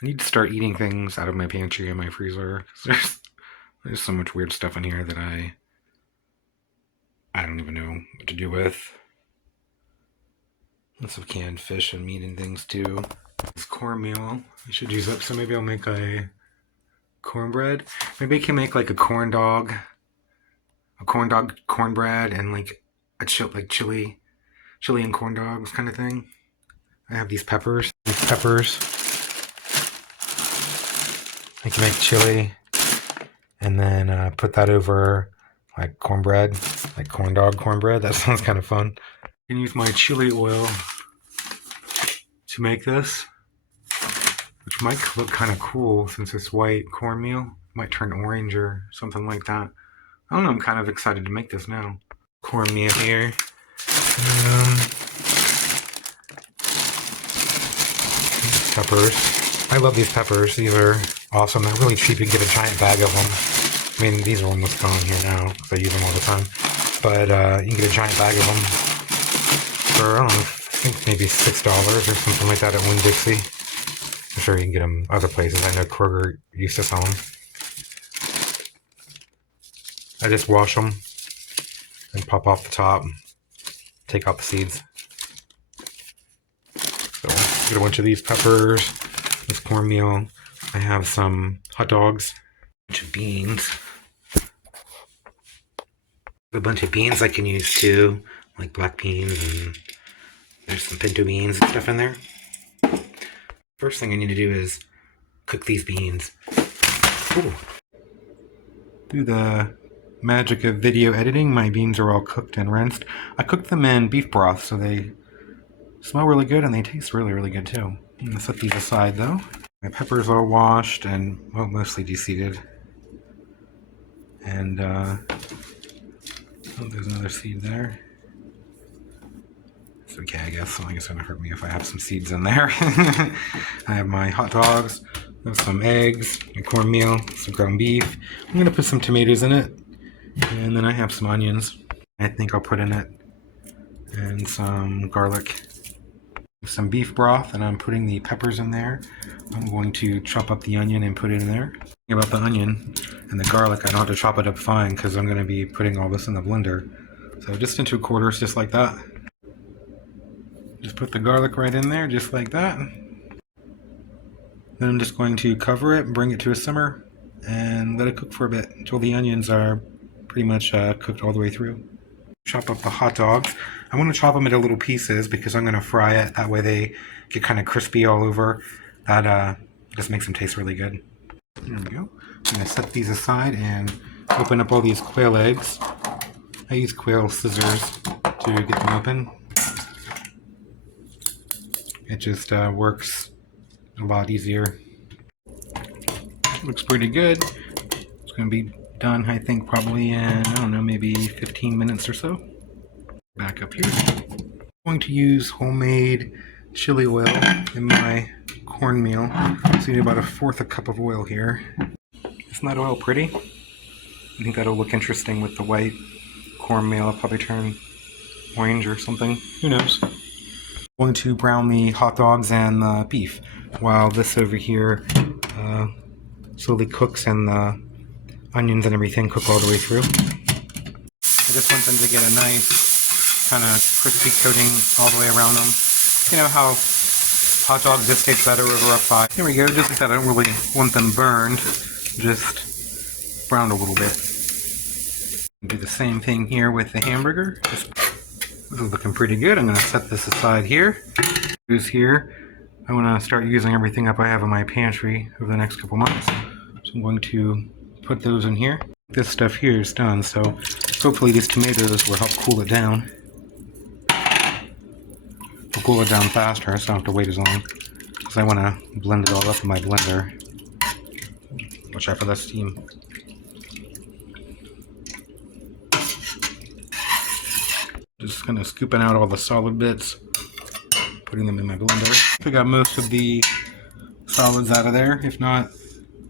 I need to start eating things out of my pantry and my freezer. There's so much weird stuff in here that I don't even know what to do with. Lots of canned fish and meat and things too. This cornmeal I should use up, so maybe I'll make a cornbread. Maybe I can make like a corn dog cornbread, and like a chili and corn dogs kind of thing. I have these peppers. I can make chili and then put that over like cornbread, like corn dog cornbread. That sounds kind of fun. I can use my chili oil to make this, which might look kind of cool since it's white cornmeal. It might turn orange or something like that. I don't know, I'm kind of excited to make this now. Cornmeal here. Peppers. I love these peppers. These are awesome. They're really cheap. You can get a giant bag of them. I mean, these are almost gone here now because I use them all the time. But you can get a giant bag of them for, I don't know, I think maybe $6 or something like that at Winn-Dixie. I'm sure you can get them other places. I know Kroger used to sell them. I just wash them and pop off the top, take out the seeds. So get a bunch of these peppers, this cornmeal. I have some hot dogs, a bunch of beans. A bunch of beans I can use too, like black beans, and there's some pinto beans and stuff in there. First thing I need to do is cook these beans. Ooh. Through the magic of video editing, my beans are all cooked and rinsed. I cooked them in beef broth, so they smell really good and they taste really, really good too. I'm gonna set these aside though. My peppers are washed and, well, mostly de-seeded. And, oh, there's another seed there. It's okay, I guess. I guess it's gonna hurt me if I have some seeds in there. I have my hot dogs, I have some eggs, my cornmeal, some ground beef. I'm gonna put some tomatoes in it. And then I have some onions I think I'll put in it. And some garlic. Some beef broth, and I'm putting the peppers in there. I'm going to chop up the onion and put it in there. About the onion and the garlic, I don't have to chop it up fine because I'm going to be putting all this in the blender. So just into quarters, just like that. Just put the garlic right in there, just like that. Then I'm just going to cover it and bring it to a simmer and let it cook for a bit until the onions are pretty much cooked all the way through. Chop up the hot dogs. I want to chop them into little pieces because I'm going to fry it. That way they get kind of crispy all over. That just makes them taste really good. There we go. I'm going to set these aside and open up all these quail eggs. I use quail scissors to get them open. It just works a lot easier. Looks pretty good. It's going to be done, I think, probably in, I don't know, maybe 15 minutes or so. Back up here. I'm going to use homemade chili oil in my cornmeal. So you need about 1/4 cup of oil here. Isn't that oil pretty? I think that'll look interesting with the white cornmeal. I'll probably turn orange or something. Who knows? I'm going to brown the hot dogs and the beef while this over here slowly cooks and the onions and everything cook all the way through. I just want them to get a nice kind of crispy coating all the way around them. You know how hot dogs just taste better over a fire. Here we go, just like that. I don't really want them burned, just browned a little bit. Do the same thing here with the hamburger. This is looking pretty good. I'm going to set this aside here. Here, I want to start using everything up I have in my pantry over the next couple months. So I'm going to put those in here. This stuff here is done, so hopefully these tomatoes will help cool it down. Will cool it down faster, so I don't have to wait as long. Because I want to blend it all up in my blender. Watch out for that steam. Just kind of scooping out all the solid bits, putting them in my blender. I got most of the solids out of there. If not,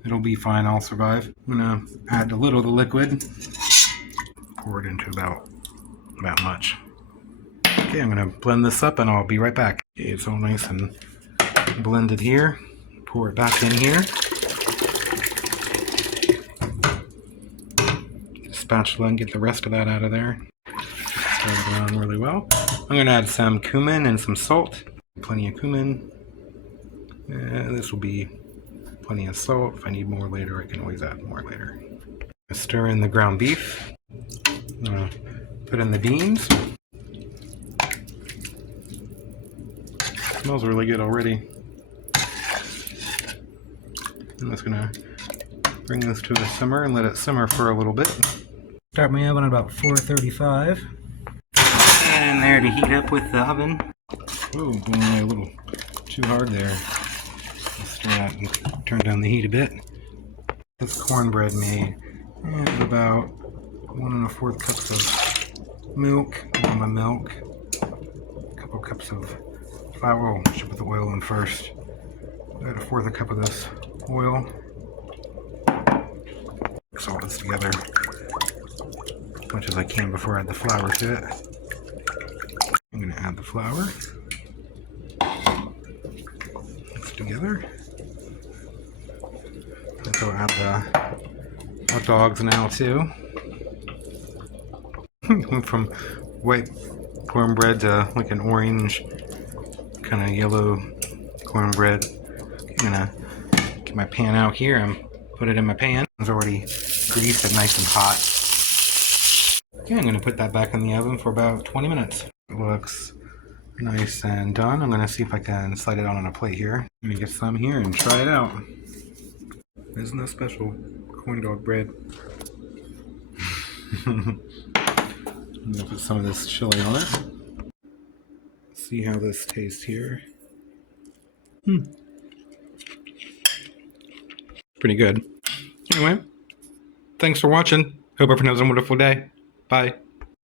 it'll be fine, I'll survive. I'm gonna add a little of the liquid. Pour it into about much. Okay, I'm gonna blend this up and I'll be right back. Okay, it's all nice and blended here. pour it back in here. Spatula and get the rest of that out of there. Stir it around really well. I'm going to add some cumin and some salt. Plenty of cumin. This will be plenty of salt. If I need more later, I can always add more later. Stir in the ground beef. Put in the beans. Smells really good already. I'm just going to bring this to a simmer and let it simmer for a little bit. Start my oven at about 435. And in there to heat up with the oven. Whoa, going a little too hard there. Let's stir that and turn down the heat a bit. This cornbread made, and about 1 1/4 cups of milk, almond milk, a couple cups of flour. Oh, should put the oil in first. Add 1/4 cup of this oil. Mix all this together as much as I can before I add the flour to it. I'm going to add the flour. Mix together. I'll add the hot dogs now too. Went from white cornbread to like an orange, kind of yellow cornbread. I'm gonna get my pan out here and put it in my pan. It's already greased and nice and hot. Okay, I'm gonna put that back in the oven for about 20 minutes. It looks nice and done. I'm gonna see if I can slide it out on a plate here. I'm gonna get some here and try it out. There's no special corn dog bread. I'm gonna put some of this chili on it. See how this tastes here. Pretty good. Anyway, thanks for watching. Hope everyone has a wonderful day. Bye.